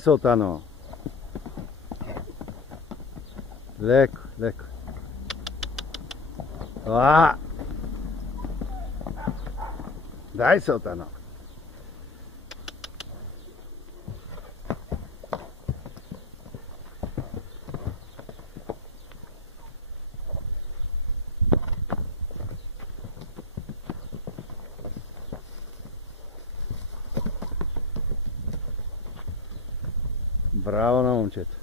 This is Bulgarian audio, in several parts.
Султано. Леко, леко. Дай, Султано. Браво на момчето.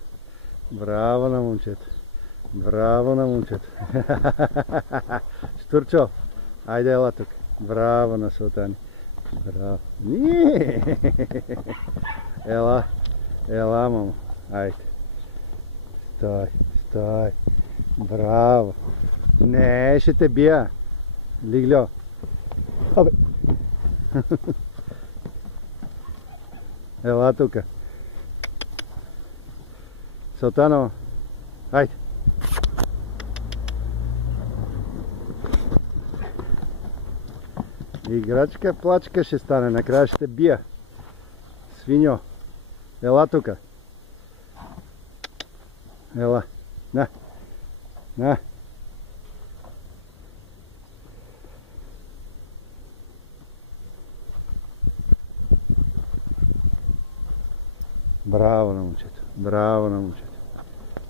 Браво на момчето. Браво на момчето. Штурчо, айде ела тук. Браво на Султани. Браво. Ела. Ела, мамо. Айде. Стой, стой. Браво. Не, ще те бия. Лигльо. Абе. Ела тука. Султано, айде. Играчка, плачка ще стане, накрая ще бия. Свиньо, ела тука. Ела, на, на. Браво на момчето, браво на момчето.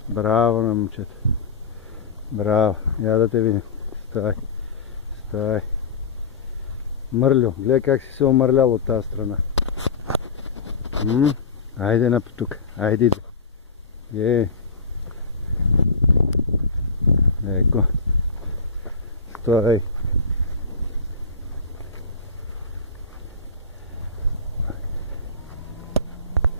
Браво на момчето. Браво. Я да те видим. Стой. Стой. Мърлю. Гледай как си се омърлял от тази страна. Айде на тук. Айде. Леко. Стой.